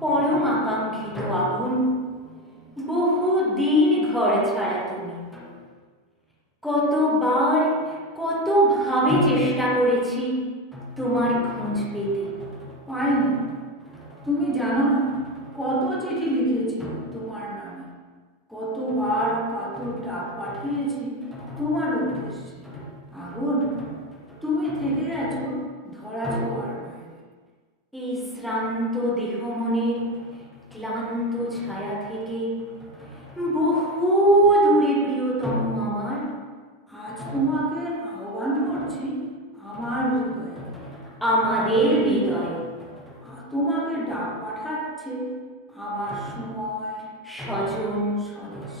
পরম আকাঙ্ক্ষিত আগুন, বহু দিন ঘর ছাড়া তুমি। কতবার কতভাবে চেষ্টা করেছি তোমার খোঁজ পেতে। পাইনি। তুমি জানো না কত চিঠি লিখেছি তোমার নামে, কতবার কাতর ডাক পাঠিয়েছি তোমার উদ্দেশ্যে। আগুন, তুমি থেকে গেছো ধরা ছোঁয়ার বাইরে। এই শ্রান্ত দেহ মনের ক্লান্ত ছায়া থেকে বহু দূরে প্রিয়তম আমার, আজ তোমাকে আহ্বান করছি আমার হৃদয়ে। আমাদের হৃদয়ে। তোমাকে ডাক পাঠাচ্ছে আমার সময়, স্বজন, স্বদেশ।